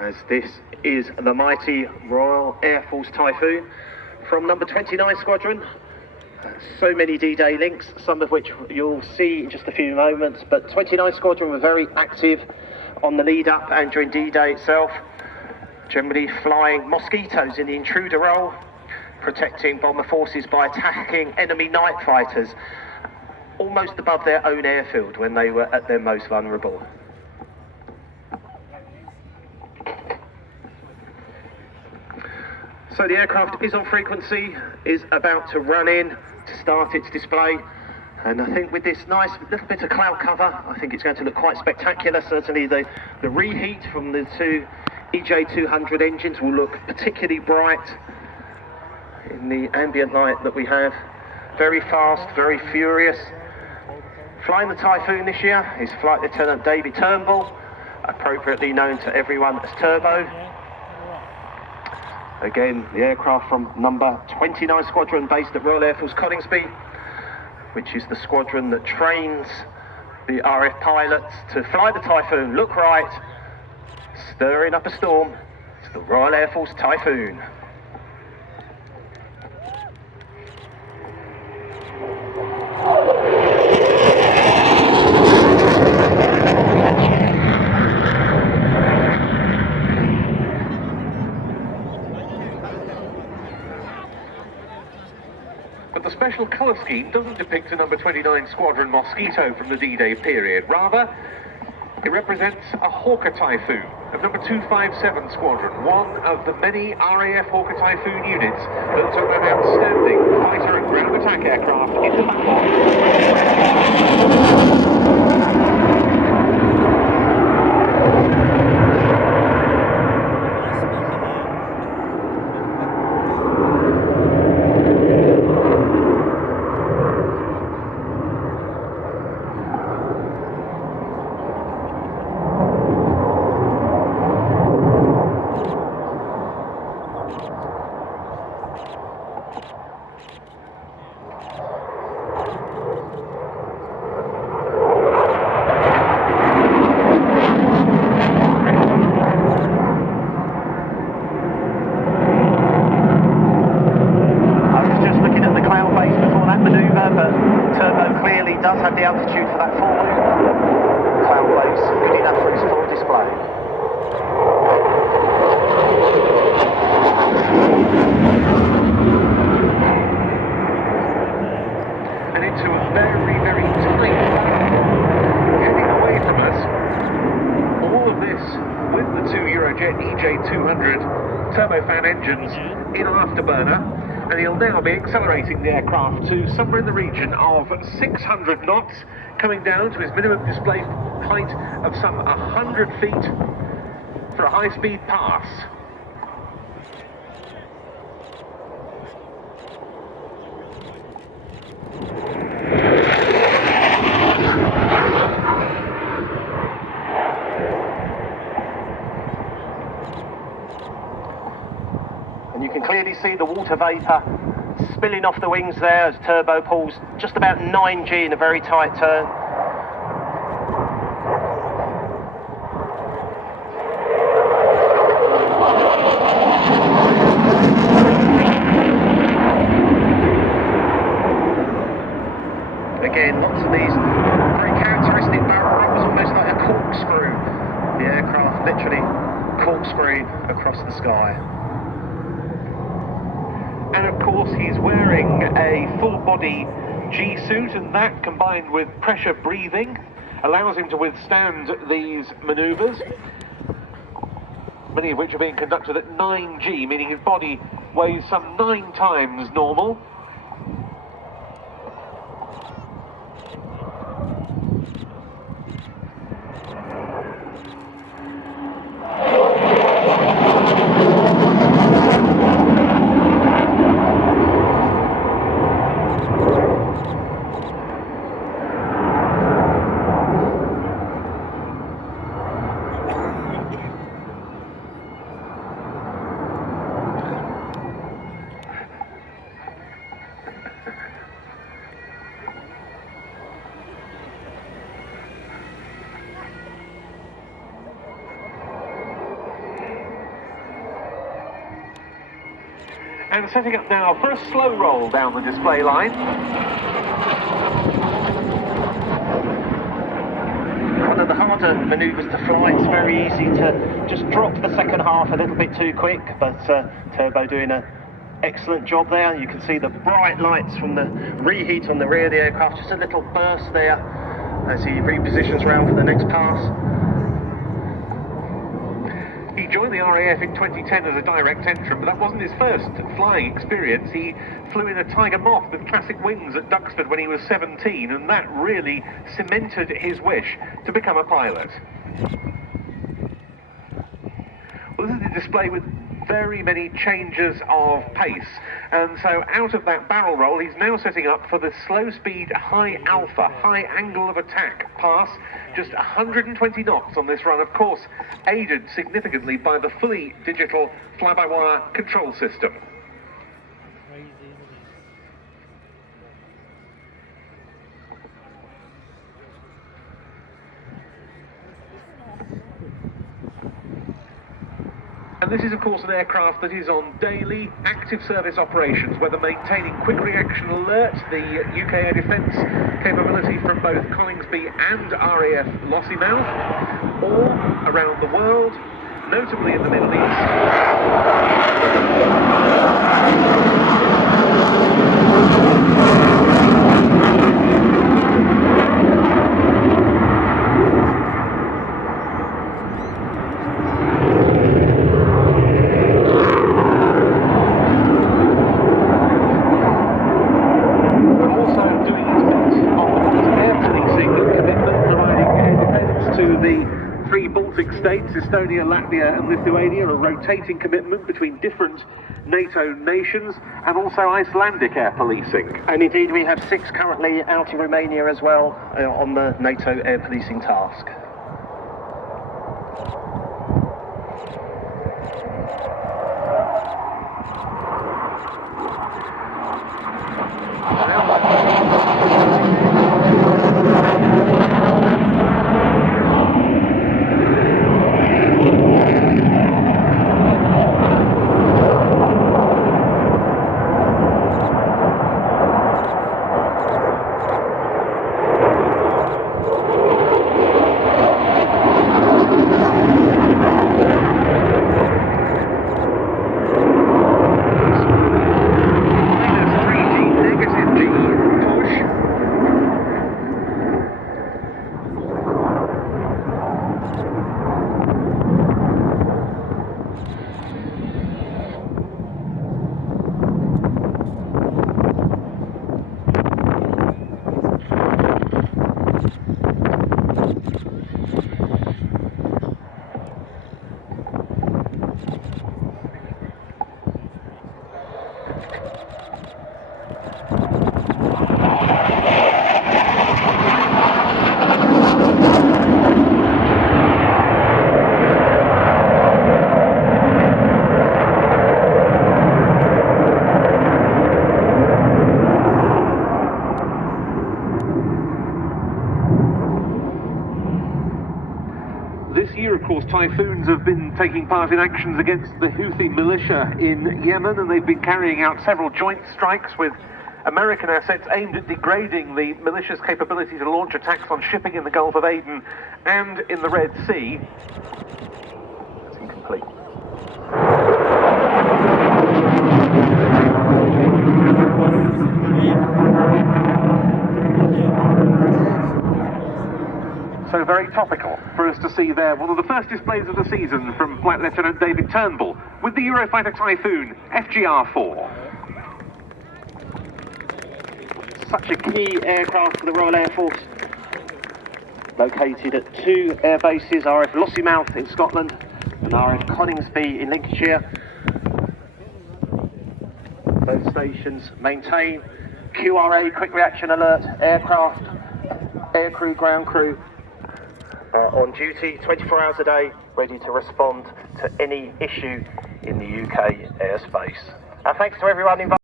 as this is the mighty Royal Air Force Typhoon from number 29 Squadron. So many D-Day links, some of which you'll see in just a few moments, but 29 Squadron were very active on the lead up and during D-Day itself, generally flying mosquitoes in the intruder role, protecting bomber forces by attacking enemy night fighters almost above their own airfield when they were at their most vulnerable. So the aircraft is on frequency, is about to run in to start its display, and I think with this nice little bit of cloud cover, I think it's going to look quite spectacular. Certainly the reheat from the two EJ200 engines will look particularly bright in the ambient light that we have. Very fast, very furious. Flying the Typhoon this year is Flight Lieutenant David Turnbull, appropriately known to everyone as Turbo. Again, the aircraft from number 29 Squadron based at Royal Air Force Coningsby, which is the squadron that trains the RF pilots to fly the Typhoon, look right, stirring up a storm. It's the Royal Air Force Typhoon. But the special colour scheme doesn't depict a number 29 Squadron Mosquito from the D-Day period. Rather, it represents a Hawker Typhoon of number 257 Squadron, one of the many RAF Hawker Typhoon units built on an outstanding fighter and ground attack aircraft into battle. Does have the altitude for that full loop. Cloud base good enough for its full display. And into a very, very tight heading away from us. All of this with the two Eurojet EJ200 turbofan engines in afterburner. And he'll now be accelerating the aircraft to somewhere in the region of 600 knots, coming down to his minimum display height of some 100 feet for a high-speed pass. And you can clearly see the water vapour spilling off the wings there as Turbo pulls just about 9G in a very tight turn. Again, lots of these very characteristic barrel rolls, almost like a corkscrew. The aircraft literally corkscrewing across the sky. And of course he's wearing a full-body G-suit, and that combined with pressure breathing allows him to withstand these manoeuvres, many of which are being conducted at 9G, meaning his body weighs some 9 times normal. and setting up now for a slow roll down the display line. One of the harder manoeuvres to fly. It's very easy to just drop the second half a little bit too quick, but Turbo doing an excellent job there. You can see the bright lights from the reheat on the rear of the aircraft, just a little burst there as he repositions around for the next pass. He joined the RAF in 2010 as a direct entrant, but that wasn't his first flying experience. He flew in a Tiger Moth with classic wings at Duxford when he was 17, and that really cemented his wish to become a pilot. Well, this is a display with very many changes of pace, and so out of that barrel roll he's now setting up for the slow speed high alpha, high angle of attack pass, just 120 knots on this run, of course aided significantly by the fully digital fly-by-wire control system. And this is, of course, an aircraft that is on daily active service operations, whether maintaining quick reaction alert, the UK Air Defence capability from both Coningsby and RAF Lossiemouth, or around the world, notably in the Middle East. States, Estonia, Latvia and Lithuania, a rotating commitment between different NATO nations, and also Icelandic air policing. And indeed we have 6 currently out in Romania as well on the NATO air policing task. This year, of course, Typhoons have been taking part in actions against the Houthi militia in Yemen, and they've been carrying out several joint strikes with American assets aimed at degrading the militia's capability to launch attacks on shipping in the Gulf of Aden and in the Red Sea. That's incomplete. So very topical for us to see there one of the first displays of the season from Flight Lieutenant David Turnbull with the Eurofighter Typhoon FGR-4. Such a key aircraft for the Royal Air Force, located at 2 air bases, RAF Lossiemouth in Scotland and RAF Coningsby in Lincolnshire. Both stations maintain QRA, quick reaction alert, aircraft, air crew, ground crew on duty 24 hours a day, ready to respond to any issue in the UK airspace. Thanks to everyone involved.